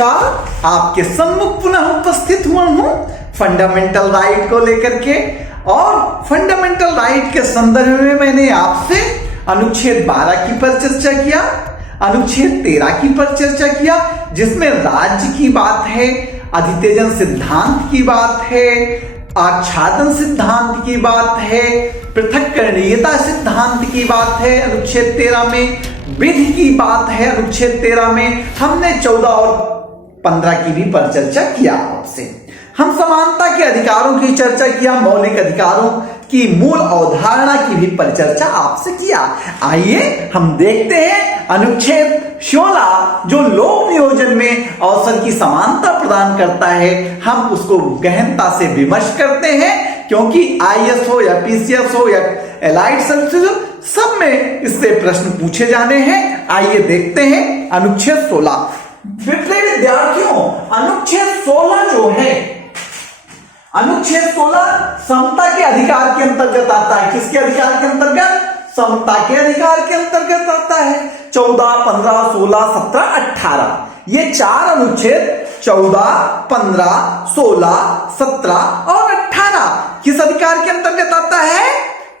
नमस्कार, आपके सम्मुख पुनः उपस्थित हुआ हूं फंडामेंटल राइट को लेकर के। और फंडामेंटल राइट के संदर्भ में मैंने आपसे अनुच्छेद 12 की पर चर्चा किया, अनुच्छेद 13 की पर चर्चा किया, जिसमें राज्य की बात है, अधितेजन सिद्धांत की बात है, आच्छादन सिद्धांत की बात है, पृथक्करणीयता सिद्धांत की बात है अनुच्छेद 13 में, विधि की बात है अनुच्छेद 13 में। हमने 14 और 15 की भी पर चर्चा किया आपसे। हम समानता के अधिकारों की चर्चा किया, मौलिक अधिकारों की मूल अवधारणा की भी परिचर्चा आपसे किया। आइए हम देखते हैं अनुच्छेद 16 जो लोक नियोजन में अवसर की समानता प्रदान करता है, हम उसको गहनता से विमर्श करते हैं, क्योंकि IAS हो या PCS हो या एलाइड सर्विसेज हो, सब में इससे प्रश्न पूछे जाने हैं। आइए देखते हैं अनुच्छेद 16। प्रिय विद्यार्थियों, अनुच्छेद 16 जो है, अनुच्छेद 16 समता के अधिकार के अंतर्गत आता है। किसके अधिकार के अंतर्गत? समता के अधिकार के अंतर्गत आता है। 14, 15, 16, 17, 18 ये चार अनुच्छेद 14, 15, 16, 17 और 18 किस अधिकार के अंतर्गत आता है?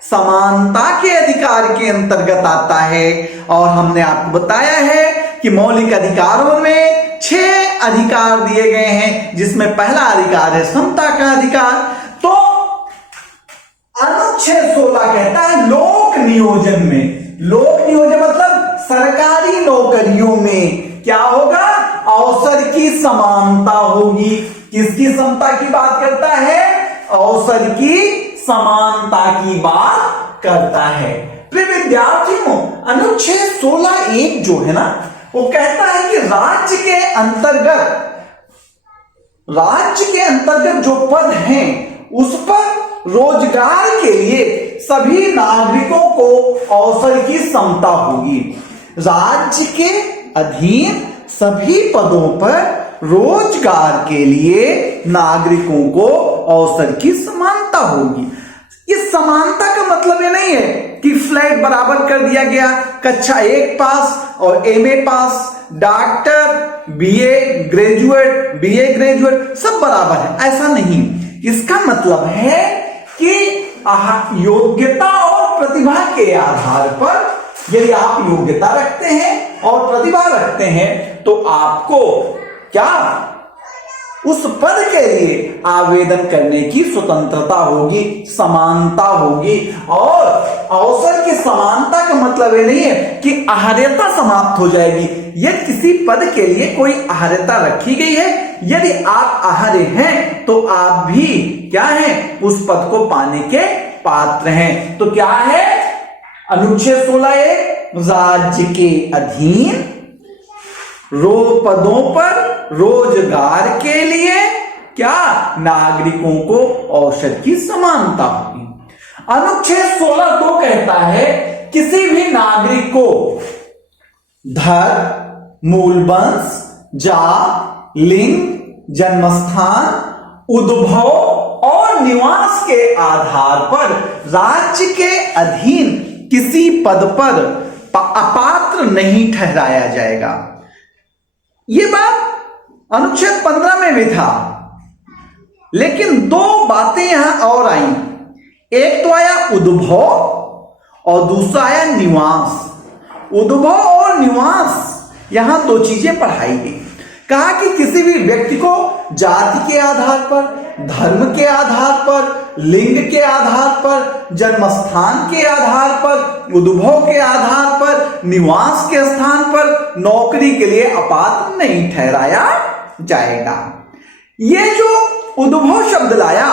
समानता के अधिकार के अंतर्गत आता है। और हमने आपको बताया है कि मौलिक अधिकारों में 6 अधिकार दिए गए हैं, जिसमें पहला अधिकार है समता का अधिकार। तो अनुच्छेद 16 कहता है लोक नियोजन में, लोक नियोजन मतलब सरकारी नौकरियों में क्या होगा? अवसर की समानता होगी। किसकी समता की बात करता है? अवसर की समानता की बात करता है। प्रिय विद्यार्थियों, अनुच्छेद 16(1) जो है ना, वो कहता है कि राज्य के अंतर्गत जो पद हैं उस पर रोजगार के लिए सभी नागरिकों को अवसर की समता होगी। राज्य के अधीन सभी पदों पर रोजगार के लिए नागरिकों को अवसर की समानता होगी। इस समानता का मतलब ये नहीं है कि फ्लैट बराबर कर दिया गया, कक्षा 1 पास और MA पास, डॉक्टर, BA ग्रेजुएट सब बराबर है, ऐसा नहीं। इसका मतलब है कि योग्यता और प्रतिभा के आधार पर यदि आप योग्यता रखते हैं और प्रतिभा रखते हैं तो आपको क्या उस पद के लिए आवेदन करने की स्वतंत्रता होगी, समानता होगी। और अवसर की समानता का मतलब ये नहीं है कि अहर्यता समाप्त हो जाएगी। यदि किसी पद के लिए कोई अहर्यता रखी गई है, यदि आप अहर्य हैं तो आप भी क्या हैं? उस पद को पाने के पात्र हैं। तो क्या है अनुच्छेद 16(1)? राज्य के अधीन पदों पर रोजगार के लिए क्या? नागरिकों को अवसर की समानता होगी। अनुच्छेद 16(2) कहता है किसी भी नागरिक को धर्म, मूल वंश, जात, लिंग, जन्मस्थान, उद्भव और निवास के आधार पर राज्य के अधीन किसी पद पर अपात्र नहीं ठहराया जाएगा। ये बात अनुच्छेद 15 में भी था, लेकिन 2 बातें यहां और आई। एक तो आया उद्भव और दूसरा आया निवास। उद्भव और निवास यहां 2 चीजें पढ़ाई गई। कहा कि किसी भी व्यक्ति को जाति के आधार पर, धर्म के आधार पर, लिंग के आधार पर, जन्मस्थान के आधार पर, उद्भव के आधार पर, निवास के स्थान पर नौकरी के लिए अपात्र नहीं ठहराया जाएगा। ये जो उद्भव शब्द लाया,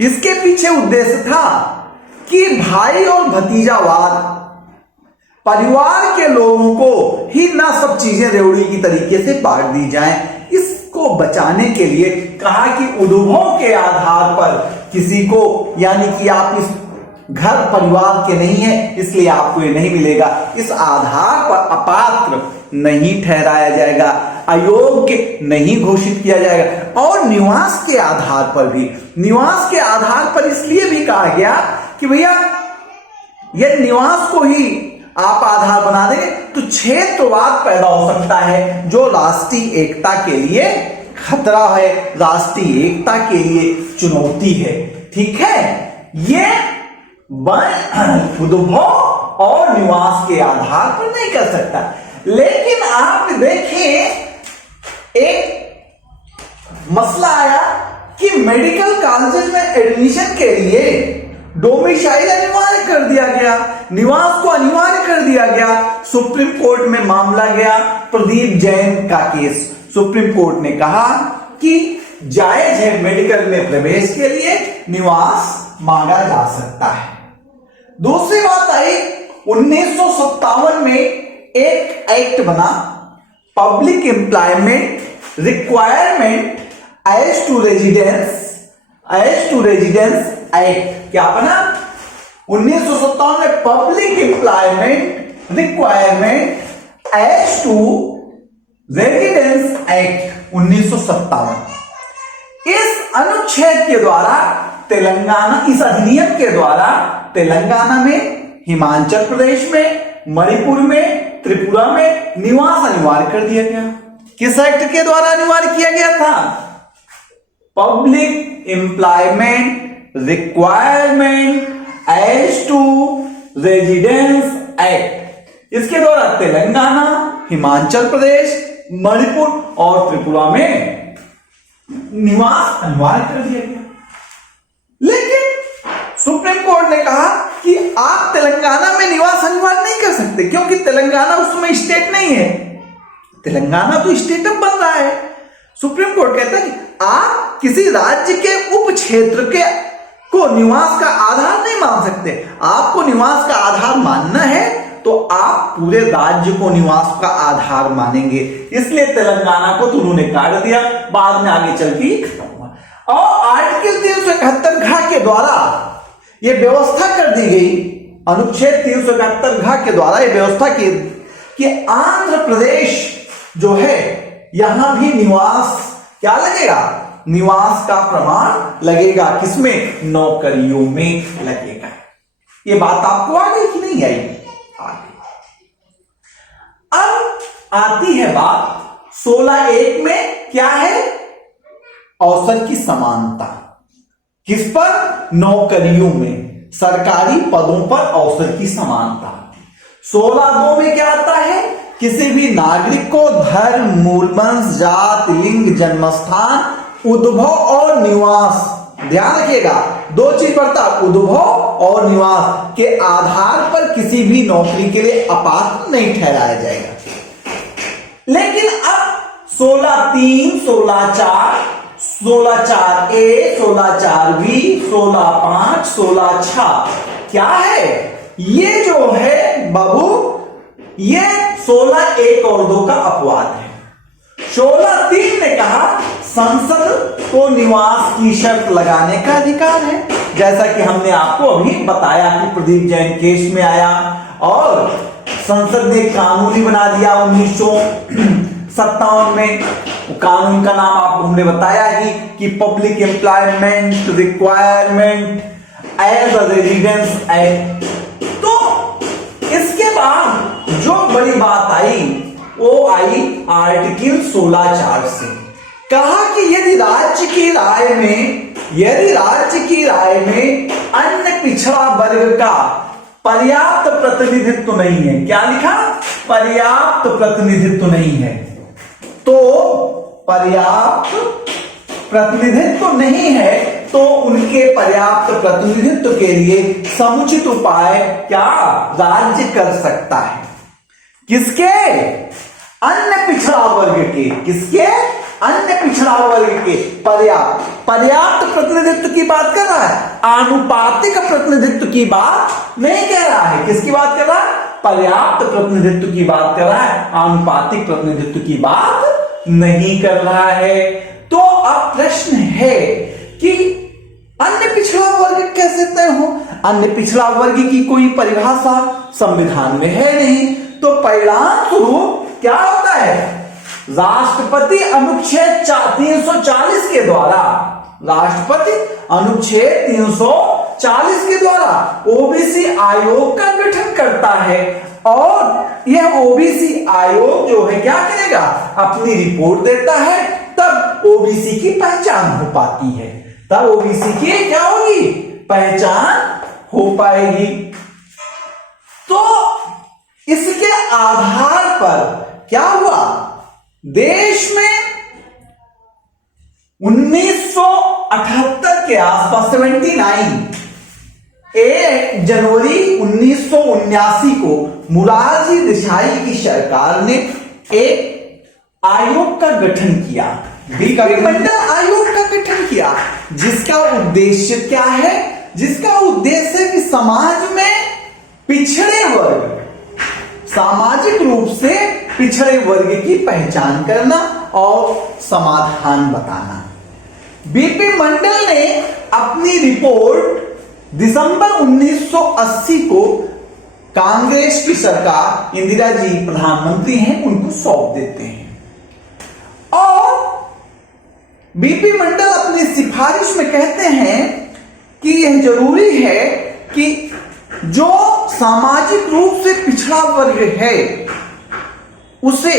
इसके पीछे उद्देश्य था कि भाई और भतीजावाद, परिवार के लोगों को ही ना सब चीजें रेवड़ी की तरीके से बांट दी जाएं। इसको बचाने के लिए कहा कि उद्भव के आधार पर किसी को, यानी कि आप इस घर परिवार के नहीं है इसलिए आपको ये नहीं मिलेगा, इस आधार पर अपात्र नहीं ठहराया जाएगा, अयोग्य नहीं घोषित किया जाएगा। और निवास के आधार पर भी, निवास के आधार पर इसलिए भी कहा गया कि भैया यदि निवास को ही आप आधार बना देंगे तो क्षेत्रवाद पैदा हो सकता है, जो राष्ट्रीय एकता के लिए खतरा है, राष्ट्रीय एकता के लिए चुनौती है। ठीक है, ये उद्भव और निवास के आधार पर नहीं कर सकता। लेकिन आप देखिए एक मसला आया कि मेडिकल कॉलेज में एडमिशन के लिए डोमिसाइल अनिवार्य कर दिया गया, निवास को अनिवार्य कर दिया गया। सुप्रीम कोर्ट में मामला गया, प्रदीप जैन का केस। सुप्रीम कोर्ट ने कहा कि जायज है मेडिकल में प्रवेश के लिए निवास मांगा जा सकता है। दूसरी बात आई, 1957 में एक एक्ट बना, public employment requirement as to residence act. क्या बना? 1957 में public employment requirement as to residence act 1957। इस अनुच्छेद के द्वारा तेलंगाना, इस अधिनियम के द्वारा तेलंगाना में, हिमाचल प्रदेश में, मणिपुर में, त्रिपुरा में निवास अनिवार्य कर दिया गया। किस एक्ट के द्वारा अनिवार्य किया गया था? Public employment requirement as to residence act. इसके द्वारा तेलंगाना, हिमाचल प्रदेश, मणिपुर और त्रिपुरा में निवास अनिवार्य कर दिया गया। लेकिन सुप्रीम कोर्ट ने कहा कि आप तेलंगाना में निवास अनिवार्य नहीं कर सकते, क्योंकि तेलंगाना उसमें स्टेट नहीं है। तेलंगाना तो स्टेट अब बन रहा है। सुप्रीम कोर्ट कहता है कि आप किसी राज्य के उप क्षेत्र के को निवास का आधार नहीं मान सकते। आपको निवास का आधार मानना है तो आप पूरे राज्य को निवास का आधार मानेंगे। इसलिए तेलंगाना को तो उन्होंने काट दिया, बाद में आगे चल के खत्म हुआ। और आर्टिकल 371 घ के द्वारा यह व्यवस्था कर दी गई, अनुच्छेद 371 घ के द्वारा यह व्यवस्था की कि आंध्र प्रदेश जो है यहां भी निवास क्या लगेगा? निवास का प्रमाण लगेगा। किसमें? नौकरियों में लगेगा। ये बात आपको आ गई कि नहीं आई? आ गई। अब आती है बात 16(1) में क्या है? अवसर की समानता। किस पर? नौकरियों में, सरकारी पदों पर अवसर की समानता। 16(2) में क्या आता है? किसी भी नागरिक को धर्म, मूल वंश, जात, लिंग, जन्मस्थान, उद्भव और निवास, ध्यान रखिएगा दो चीज पढ़ता, उद्भव और निवास के आधार पर किसी भी नौकरी के लिए अपात्र नहीं ठहराया जाएगा। लेकिन अब 16(3), 16(4), 16(4)A, 16(4)B, 16(5), 16(6) क्या है? ये जो है बाबू, ये 16(1) और 2 का अपवाद है। 16(3) ने कहा संसद को निवास की शर्त लगाने का अधिकार है, जैसा कि हमने आपको अभी बताया कि प्रदीप जैन केस में आया और संसद ने कानून ही बना दिया 1957 में। कानून का नाम आपको हमने बताया कि public employment requirement as a residence act. तो इसके बाद जो बड़ी बात आई वो आई आर्टिकल 16(4) से। कहा कि यदि राज्य की राय में अन्य पिछड़ा वर्ग का पर्याप्त प्रतिनिधित्व नहीं है, क्या लिखा? पर्याप्त प्रतिनिधित्व नहीं है, तो पर्याप्त प्रतिनिधित्व नहीं है तो उनके पर्याप्त प्रतिनिधित्व के लिए समुचित उपाय क्या राज्य कर सकता है? किसके? अन्य पिछड़ा वर्ग के। किसके? अन्य पिछड़ा वर्ग के। पर्याप्त प्रतिनिधित्व की बात कर रहा है, आनुपातिक प्रतिनिधित्व की बात नहीं कह रहा है। किसकी बात कर रहा है? पर्याप्त प्रतिनिधित्व की बात कर रहा है, आनुपातिक प्रतिनिधित्व की बात नहीं कर रहा है। तो अब प्रश्न है कि अन्य पिछड़ा वर्ग कैसे तय हो? अन्य पिछड़ा वर्ग की कोई परिभाषा संविधान में है नहीं, तो परिणाम स्वरूप क्या होता है? राष्ट्रपति अनुच्छेद 340 के द्वारा, राष्ट्रपति अनुच्छेद 1940 के द्वारा ओबीसी आयोग का गठन करता है और यह ओबीसी आयोग जो है क्या करेगा, अपनी रिपोर्ट देता है, तब ओबीसी की पहचान हो पाती है, तब ओबीसी की क्या होगी, पहचान हो पाएगी। तो इसके आधार पर क्या हुआ, देश में 1978 के आसपास 1 जनवरी 1979 को मोरारजी देसाई की सरकार ने एक आयोग का गठन किया, मंडल आयोग का गठन किया, जिसका उद्देश्य क्या है, जिसका उद्देश्य है कि समाज में पिछड़े वर्ग, सामाजिक रूप से पिछड़े वर्ग की पहचान करना और समाधान बताना। बीपी मंडल ने अपनी रिपोर्ट दिसंबर 1980 को कांग्रेस की सरकार, इंदिरा जी प्रधानमंत्री हैं, उनको सौंप देते हैं और बीपी मंडल अपनी सिफारिश में कहते हैं कि यह जरूरी है कि जो सामाजिक रूप से पिछड़ा वर्ग है उसे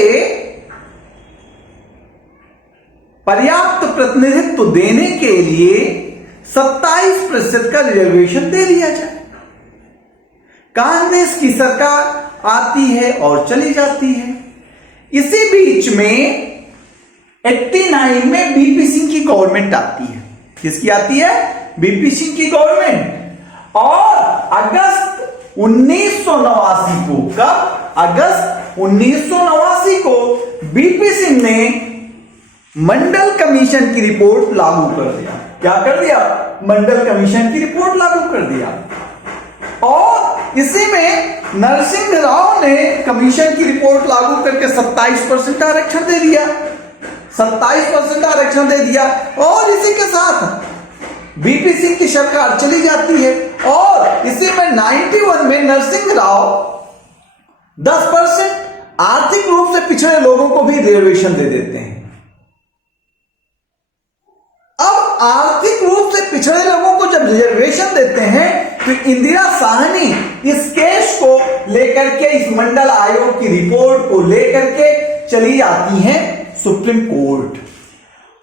पर्याप्त प्रतिनिधित्व देने के लिए 27% का रिजर्वेशन दे दिया जाए। कांग्रेस की सरकार आती है और चली जाती है। इसी बीच में 89 में बीपी सिंह की गवर्नमेंट आती है। किसकी आती है? बीपी सिंह की गवर्नमेंट। और अगस्त 1989 को, कब? अगस्त 1989 को बीपी सिंह ने मंडल कमीशन की रिपोर्ट लागू कर दिया। क्या कर दिया? मंडल कमीशन की रिपोर्ट लागू कर दिया। और इसी में नरसिंह राव ने कमीशन की रिपोर्ट लागू करके 27% आरक्षण दे दिया, 27% आरक्षण दे दिया। और इसी के साथ बीपी सिंह की सरकार चली जाती है और इसी में 91 में नरसिंह राव 10% आर्थिक रूप से पिछड़े लोगों को भी रिजर्वेशन दे देते हैं। अब आर्थिक रूप से पिछड़े लोगों को जब रिजर्वेशन देते हैं तो इंदिरा साहनी इस केस को लेकर के, इस मंडल आयोग की रिपोर्ट को लेकर के चली जाती हैं सुप्रीम कोर्ट।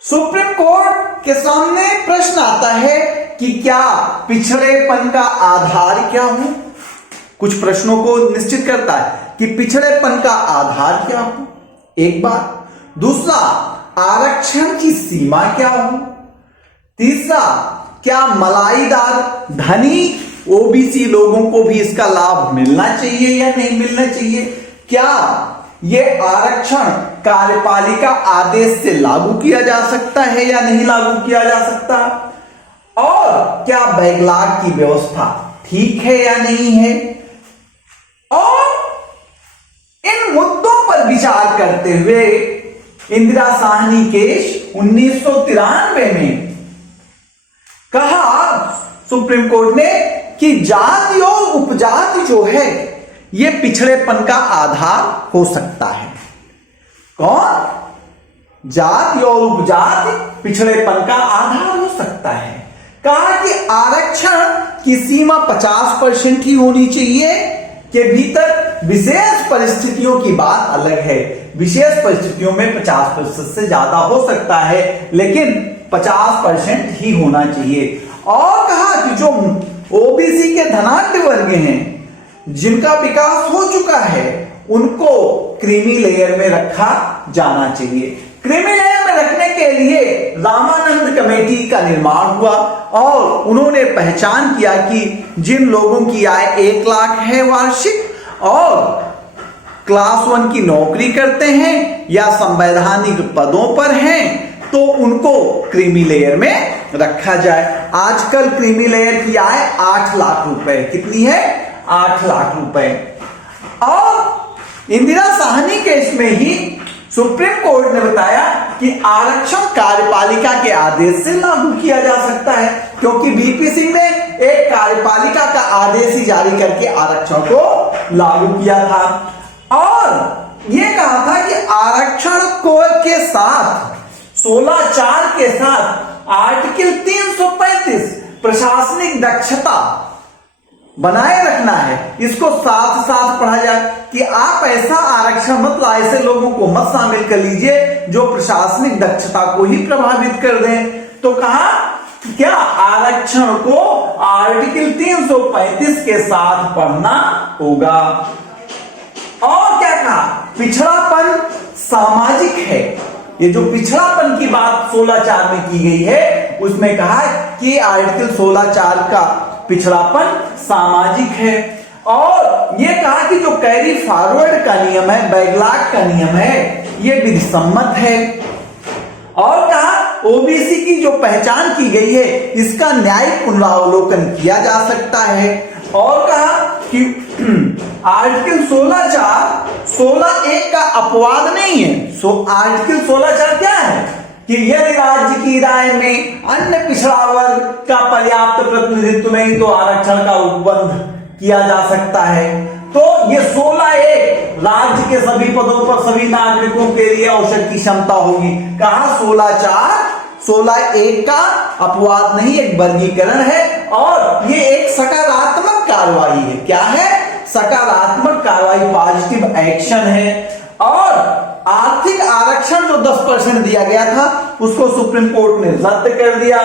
सुप्रीम कोर्ट के सामने प्रश्न आता है कि क्या पिछड़ेपन का आधार क्या हो? कुछ प्रश्नों को निश्चित करता है कि पिछड़ेपन का आधार क्या हो, एक बात। दूसरा, आरक्षण की सीमा क्या हो। तीसरा, क्या मलाईदार धनी ओबीसी लोगों को भी इसका लाभ मिलना चाहिए या नहीं मिलना चाहिए। क्या यह आरक्षण कार्यपालिका आदेश से लागू किया जा सकता है या नहीं लागू किया जा सकता। और क्या बैकलॉग की व्यवस्था ठीक है या नहीं है। और इन मुद्दों पर विचार करते हुए इंदिरा साहनी केस 1993 में कहा सुप्रीम कोर्ट ने कि जाति और उपजाति जो है यह पिछड़ेपन का आधार हो सकता है। कौन? जाति और उपजाति पिछड़ेपन का आधार हो सकता है। कहा कि आरक्षण की सीमा 50% ही होनी चाहिए, के भीतर विशेष परिस्थितियों की बात अलग है। विशेष परिस्थितियों में 50% से ज्यादा हो सकता है, लेकिन 50% ही होना चाहिए। और कहा कि जो ओबीसी के धनाढ्य वर्ग हैं, जिनका विकास हो चुका है, उनको क्रीमी लेयर में रखा जाना चाहिए। क्रीमी लेयर में रखने के लिए रामानंद कमेटी का निर्माण हुआ और उन्होंने पहचान किया कि जिन लोगों की आय 1 लाख है वार्षिक और क्लास 1 की नौकरी करते हैं या संवैधानिक पदों पर हैं, तो उनको क्रीमी लेयर में रखा जाए। आजकल क्रीमी लेयर की आय 8 लाख रुपए, कितनी है? 8 लाख रुपए। और इंदिरा साहनी केस में ही सुप्रीम कोर्ट ने बताया कि आरक्षण कार्यपालिका के आदेश से लागू किया जा सकता है, क्योंकि बीपी सिंह ने एक कार्यपालिका का आदेश ही जारी करके आरक्षण को लागू किया था। और यह कहा था कि आरक्षण को के साथ 16(4) के साथ आर्टिकल 335 प्रशासनिक दक्षता बनाए रखना है, इसको साथ साथ पढ़ा जाए कि आप ऐसा आरक्षण मत ऐसे लोगों को मत शामिल कर लीजिए जो प्रशासनिक दक्षता को ही प्रभावित कर दें। तो कहा क्या आरक्षण को आर्टिकल 335 के साथ पढ़ना होगा। और क्या कहा, पिछड़ापन सामाजिक है। ये जो पिछड़ापन की बात 16(4) में की गई है, उसमें कहा कि आर्टिकल 16(4) का पिछड़ापन सामाजिक है। और ये कहा कि जो कैरी फॉरवर्ड का नियम है, बैकलॉग का नियम है, ये विधिसम्मत है। और कहा ओबीसी की जो पहचान की गई है, इसका न्यायिक पुनरावलोकन किया जा सकता है। और कहा कि आर्टिकल 16(4) 16(1) का अपवाद नहीं है। आर्टिकल 16(4) क्या है कि यदि राज्य की राय में अन्य पिछड़ा वर्ग का पर्याप्त प्रतिनिधित्व नहीं तो आरक्षण का उपबंध किया जा सकता है। तो ये 16(1) राज्य के सभी पदों पर सभी नागरिकों के लिए अवसर की क्षमता होगी। कहा 16(4) 16(1) का अपवाद नहीं, एक वर्गीकरण है और ये एक सकारात्मक कार्रवाई है। क्या है? सकारात्मक कार्रवाई, पॉजिटिव एक्शन है। और आर्थिक आरक्षण जो 10% दिया गया था, उसको सुप्रीम कोर्ट ने रद्द कर दिया।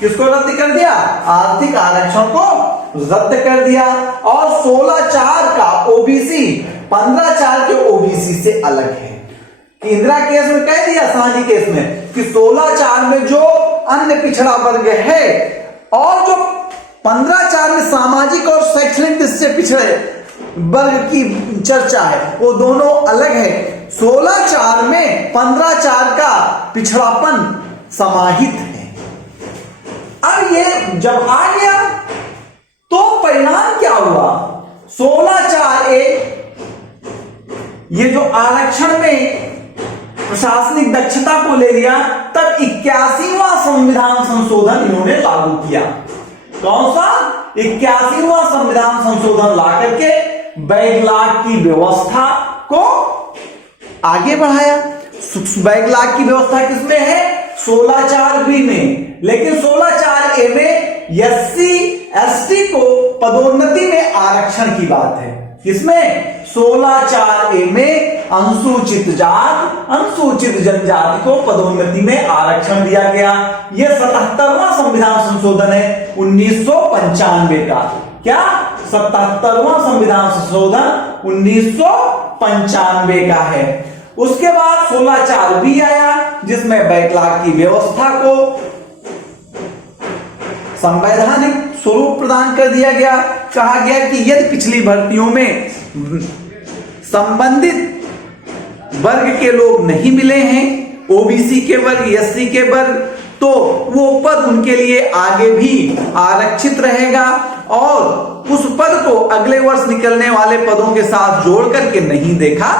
किसको रद्द कर दिया? आर्थिक आरक्षण को रद्द कर दिया। और 16(4) का ओबीसी 15(4) के ओबीसी से अलग है। इंदिरा केस में कह दिया, साझी केस में, कि 16(4) में जो अन्य पिछड़ा वर्ग है और जो 15(4) में सामाजिक और शैक्षणिक दृष्टि से पिछड़े वर्ग की चर्चा है, वो दोनों अलग है। 16(4) में 15(4) का पिछड़ापन समाहित है। अब ये जब आ गया तो परिणाम क्या हुआ? 16(4)(a) ये जो आरक्षण में प्रशासनिक दक्षता को ले लिया, तब 81वां संविधान संशोधन इन्होंने लागू किया। कौन सा? 81वां संविधान संशोधन ला करके बैकलॉग की व्यवस्था को आगे बढ़ाया। बैकलॉग की व्यवस्था किसमें है? 16(4)(b) में। लेकिन 16(4)(a) में एससी एसटी को पदोन्नति में आरक्षण की बात है। किसमें? 16(4)(a) में अनुसूचित जात अनुसूचित जनजाति को पदोन्नति में आरक्षण दिया गया। यह 77वां संविधान संशोधन है 1995 का। क्या? 77वां संविधान संशोधन 1995 का है। उसके बाद 16(4)(b) आया, जिसमें बैकलॉग की व्यवस्था को संवैधानिक स्वरूप प्रदान कर दिया गया। कहा गया कि यदि पिछली भर्तियों में संबंधित वर्ग के लोग नहीं मिले हैं, ओबीसी के वर्ग, एससी के वर्ग, तो वो पद उनके लिए आगे भी आरक्षित रहेगा और उस पद को अगले वर्ष निकलने वाले पदों के साथ जोड़ करके नहीं देखा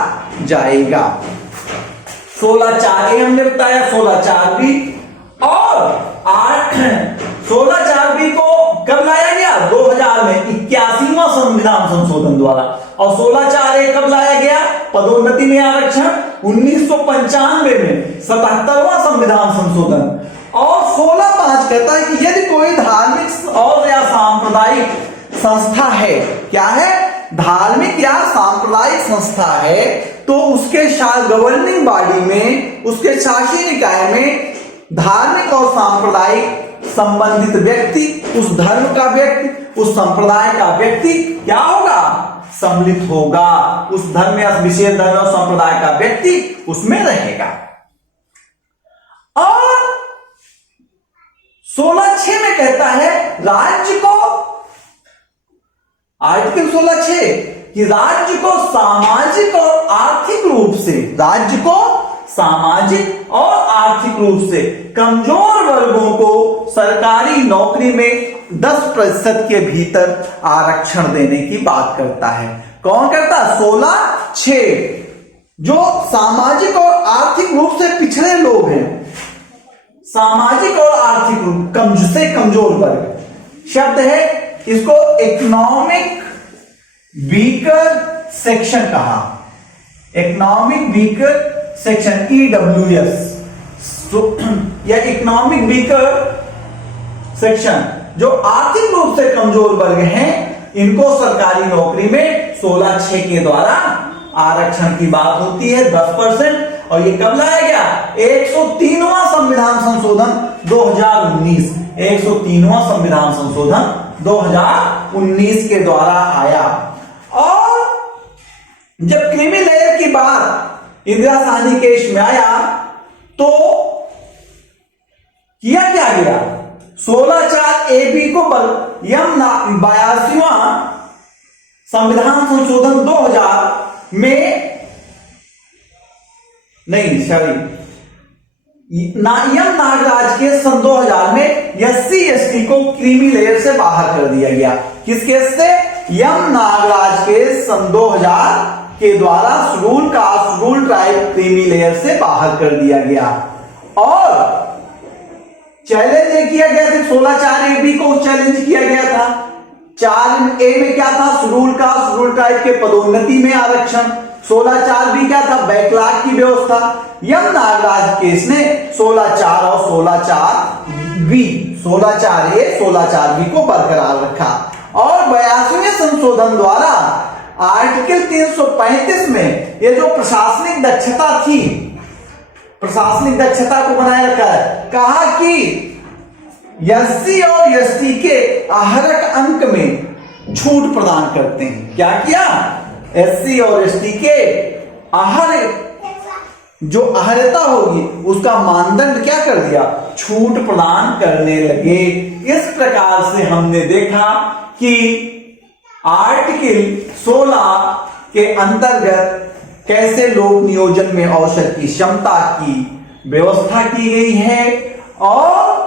जाएगा। 16(4)(a) हमने बताया, 16(4)(b) और 16(4)(b) को कब लाया गया? 2000 में 81वां संविधान संशोधन द्वारा। और 16(4)(a) कब लाया गया? पदोन्नति में आरक्षण 1995 में 77वां संविधान संशोधन। और 16(5) कहता है कि यदि कोई धार्मिक और या सांप्रदायिक संस्था है, क्या है? धार्मिक या सांप्रदायिक संस्था है, तो उसके गवर्निंग बॉडी में, उसके शासी निकाय में धार्मिक और सांप्रदायिक संबंधित व्यक्ति, उस धर्म का व्यक्ति, उस संप्रदाय का व्यक्ति क्या होगा? सम्मिलित होगा। उस धर्म या विशेष धर्म और संप्रदाय का व्यक्ति उसमें रहेगा। और 16(6) में कहता है राज्य को, आर्टिकल 16(6) कि राज्य को सामाजिक और आर्थिक रूप से, राज्य को सामाजिक और आर्थिक रूप से कमजोर वर्गों को सरकारी नौकरी में 10% के भीतर आरक्षण देने की बात करता है। कौन करता? 16(6) जो सामाजिक और आर्थिक रूप से पिछड़े लोग हैं, सामाजिक और आर्थिक रूप से कमजोर वर्ग शब्द है, इसको इकोनॉमिक वीकर सेक्शन कहा। इकोनॉमिक वीकर सेक्शन EWS या इकोनॉमिक वीकर सेक्शन जो आर्थिक रूप से कमजोर वर्ग हैं इनको सरकारी नौकरी में 16(6) के द्वारा आरक्षण की बात होती है 10%। और ये कब लाया गया? 103वां संविधान संशोधन 2019, 103वां संविधान संशोधन 2019 के द्वारा आया। और जब क्रीमी लेयर की बात इंदिरा साहनी केस में आया तो किया क्या गया? 16(4) को यम 82वां संविधान संशोधन 2000 में नहीं सॉरी यम नागराज के सन 2000 में SC/ST को क्रीमी लेयर से बाहर कर दिया गया। किस केस से? यम नागराज के सन 2000 के द्वारा schedule caste schedule tribe creamy layer से बाहर कर दिया गया। और चैलेंज ये किया गया था 16(4) को चैलेंज किया गया था। 4A में क्या था? शेड्यूल कास्ट शेड्यूल ट्राइब के पदोन्नति में आरक्षण। 16(4) क्या था? बैकलॉग की व्यवस्था। यम नागराज केस ने 16(4) और 16(4)B 16(4)A 16(4)B को बरकरार रखा। और 82वें संशोधन द्वारा आर्टिकल 335 में ये जो प्रशासनिक दक्षता थी, प्रशासनिक दक्षता को बनाए रखा है। कहा कि SC और ST के आहरक अंक में छूट प्रदान करते हैं। क्या किया? SC और ST के आहर जो अहर्यता होगी उसका मानदंड क्या कर दिया? छूट प्रदान करने लगे। इस प्रकार से हमने देखा कि आर्टिकल 16 के अंतर्गत कैसे लोक नियोजन में अवसर की क्षमता की व्यवस्था की गई है। और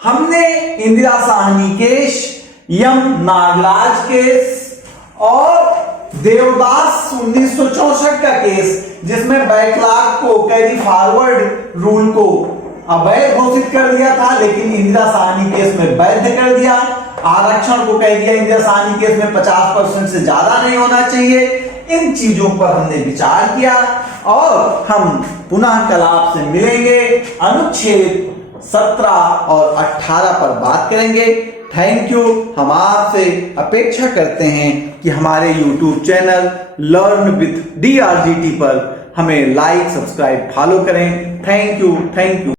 हमने इंदिरा साहनी केस, यम नागराज केस और देवदास 1964 का केस जिसमें बैकलॉग को कैरी फॉरवर्ड रूल को अवैध घोषित कर दिया था, लेकिन इंदिरा साहनी केस में वैध कर दिया। आरक्षण को कह दिया इंदिरा साहनी केस में 50% से ज्यादा नहीं होना चाहिए। इन चीजों पर हमने विचार किया और हम पुनः कल आपसे मिलेंगे, अनुच्छेद 17 और 18 पर बात करेंगे। Thank you. हम आपसे अपेक्षा करते हैं कि हमारे YouTube channel learn with DRGT पर हमें लाइक, सब्सक्राइब, फॉलो करें। Thank you.